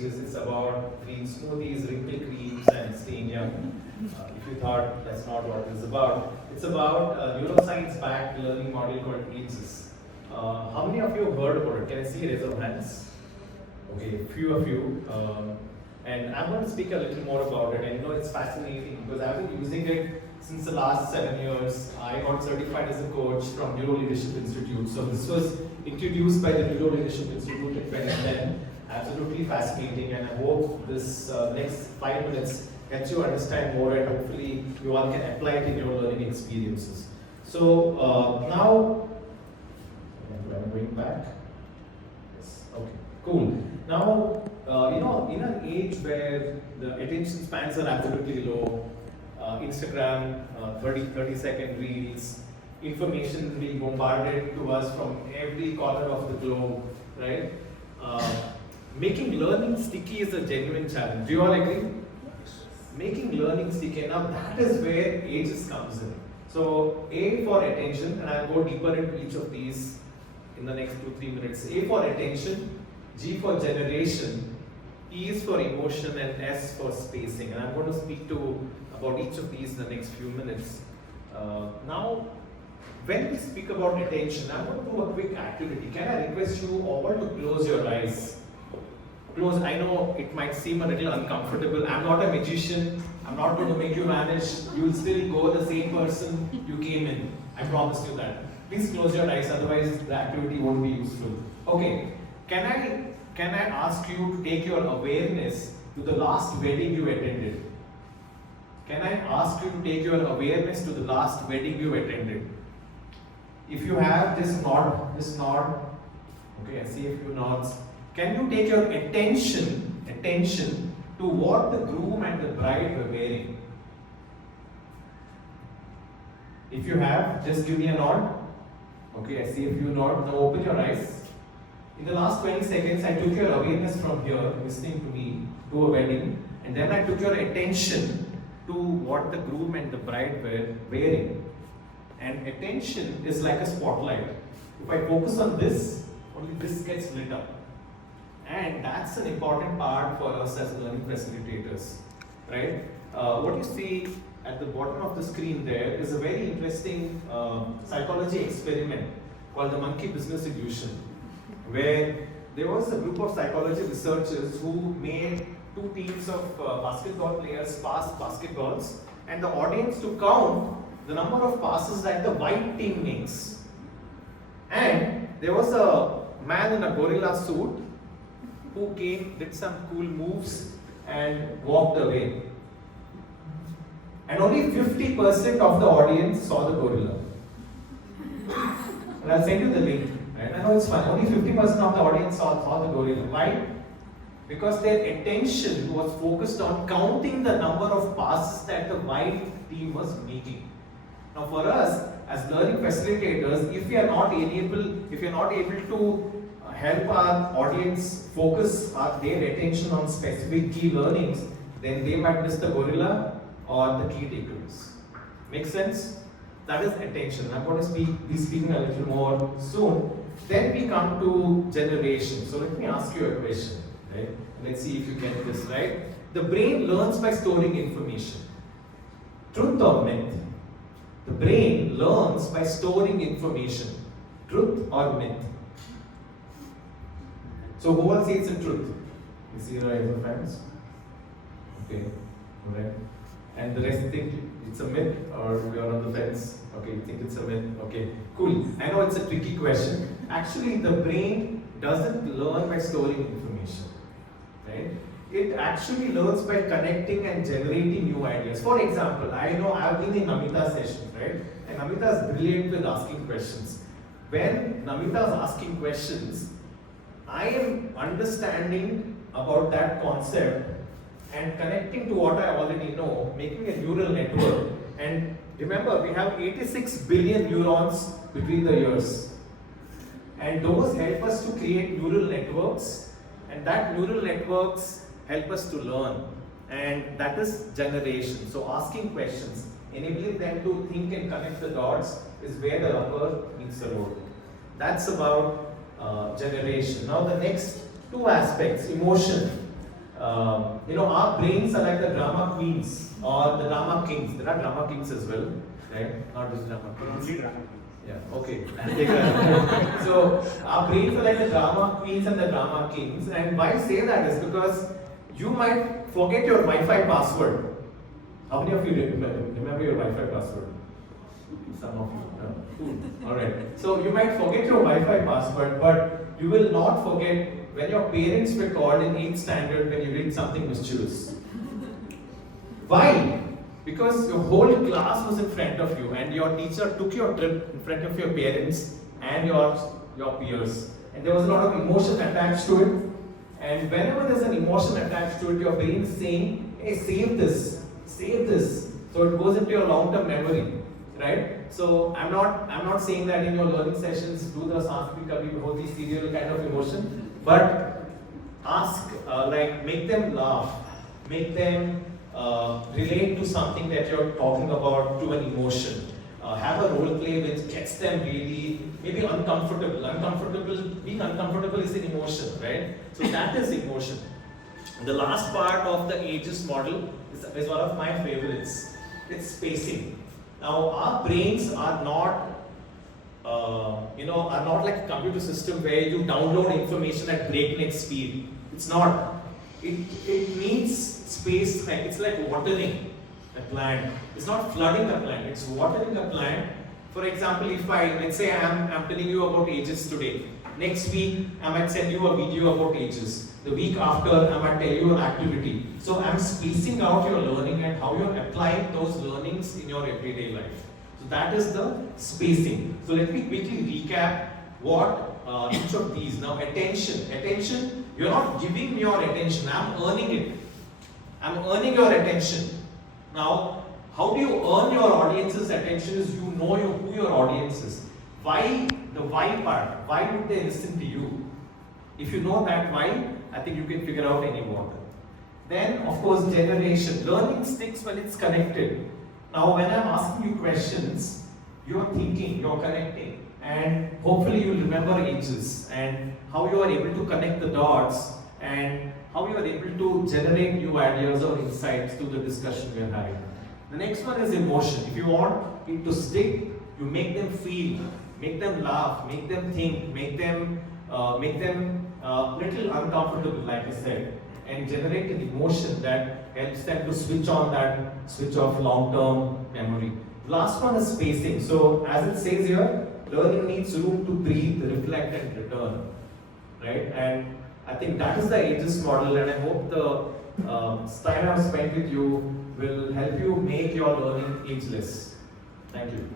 It's about green smoothies, wrinkle creams, and staying young. If you thought that's not what it's about a neuroscience-backed learning model called Ageless. How many of you have heard about it? Can I see a raise of hands? Okay, few of you. And I'm going to speak a little more about it. And you know, it's fascinating because I've been using it since the last 7 years. I got certified as a coach from Neuro Leadership Institute. So this was introduced by the Neuro Leadership Institute in 2010. Absolutely fascinating, and I hope this next 5 minutes helps you understand more, and hopefully you all can apply it in your learning experiences. So now, I'm going back. Yes. Okay. Cool. Now, in an age where the attention spans are absolutely low, Instagram, 30-second reels, information being bombarded to us from every corner of the globe, right? Making learning sticky is a genuine challenge. Do you all agree? Making learning sticky. Now that is where Ageless comes in. So A for attention, and I'll go deeper into each of these in the next 2-3 minutes. A for attention, G for generation, E is for emotion, and S for spacing. And I'm going to speak about each of these in the next few minutes. Now, when we speak about attention, I'm going to do a quick activity. Can I request you all to close your eyes? Close. I know it might seem a little uncomfortable. I'm not a magician. I'm not going to make you vanish. You'll still go the same person you came in. I promise you that. Please close your eyes, otherwise the activity won't be useful. Okay. Can I ask you to take your awareness to the last wedding you attended? Can I ask you to take your awareness to the last wedding you attended? If you have, just nod. Just nod. Okay, I see a few nods. Can you take your attention to what the groom and the bride were wearing? If you have, just give me a nod. Okay, I see a few nods. Now open your eyes. In the last 20 seconds, I took your awareness from here, listening to me, to a wedding, and then I took your attention to what the groom and the bride were wearing. And attention is like a spotlight. If I focus on this, only this gets lit up. And that's an important part for us as learning facilitators, right? What you see at the bottom of the screen there is a very interesting psychology experiment called the monkey business illusion, where there was a group of psychology researchers who made 2 teams of basketball players pass basketballs, and the audience to count the number of passes that the white team makes. And there was a man in a gorilla suit who came, did some cool moves, and walked away. And only 50% of the audience saw the gorilla. And I'll send you the link. Right? I know it's fun. Only 50% of the audience saw the gorilla. Why? Because their attention was focused on counting the number of passes that the white team was making. Now, for us as learning facilitators, if we are not able to help our audience focus their attention on specific key learnings, then they might miss the gorilla or the key takeaways. Make sense? That is attention. I'm going to be speaking a little more soon. Then we come to generation. So let me ask you a question, right? Let's see if you get this right. The brain learns by storing information. Truth or myth? The brain learns by storing information. Truth or myth? So who will say it's a truth? You see your eyes of friends? Okay, alright. And the rest think it's a myth, or we are on the fence? Okay, you think it's a myth? Okay, cool. I know it's a tricky question. Actually, the brain doesn't learn by storing information, right? It actually learns by connecting and generating new ideas. For example, I know I've been in Namita's session, right? And Namita is brilliant with asking questions. When Namita is asking questions, I am understanding about that concept and connecting to what I already know, making a neural network. And remember, we have 86 billion neurons between the ears. And those help us to create neural networks, and that neural networks help us to learn. And that is generation. So asking questions, enabling them to think and connect the dots is where the rubber meets the road. That's about generation. Now the next two aspects, emotion. Our brains are like the drama queens or the drama kings. There are drama kings as well, right? Not just drama queens. Only drama. Yeah, okay. I'll take that. So, our brains are like the drama queens and the drama kings. And why I say that is because you might forget your Wi-Fi password. How many of you remember your Wi-Fi password? Some of you. Cool. Alright. So, you might forget your Wi-Fi password, but you will not forget when your parents were called in 8th standard when you did something mischievous. Why? Because your whole class was in front of you and your teacher took your trip in front of your parents and your peers. And there was a lot of emotion attached to it. And whenever there's an emotion attached to it, your brain is saying, hey, save this, save this. So it goes into your long-term memory, right? So I'm not saying that in your learning sessions do the Sanskrit Kabhi Bhoti serial kind of emotion, but ask, make them laugh, make them relate to something that you're talking about, to an emotion. Have a role play which gets them really maybe uncomfortable. Being uncomfortable is an emotion, right? So that is emotion. The last part of the Ageless model is one of my favorites. It's spacing. Now our brains are not like a computer system where you download information at breakneck speed. It's not. It needs space. It's like watering a plant. It's not flooding a plant. It's watering a plant. For example, let's say I'm telling you about Aegis today. Next week, I might send you a video about Aegis. The week after, I might tell you an activity. So I'm spacing out your learning and how you're applying those learnings in your everyday life. So that is the spacing. So let me quickly recap what each of these. Now, attention, you're not giving me your attention, I'm earning it. I'm earning your attention. Now, how do you earn your audience's attention is you know who your audience is. Why? The why part. Why would they listen to you? If you know that why, I think you can figure out any model. Then, of course, generation. Learning sticks when it's connected. Now, when I'm asking you questions, you're thinking, you're connecting, and hopefully you'll remember ages and how you are able to connect the dots and how you are able to generate new ideas or insights through the discussion we're having. The next one is emotion. If you want it to stick, you make them feel, make them laugh, make them think, make them little uncomfortable, like I said, and generate an emotion that helps them to switch off long-term memory. Last one is spacing. So as it says here, learning needs room to breathe, reflect, and return, right? And I think that is the Aegis model, and I hope the time I've spent with you will help you make your learning ageless. Thank you.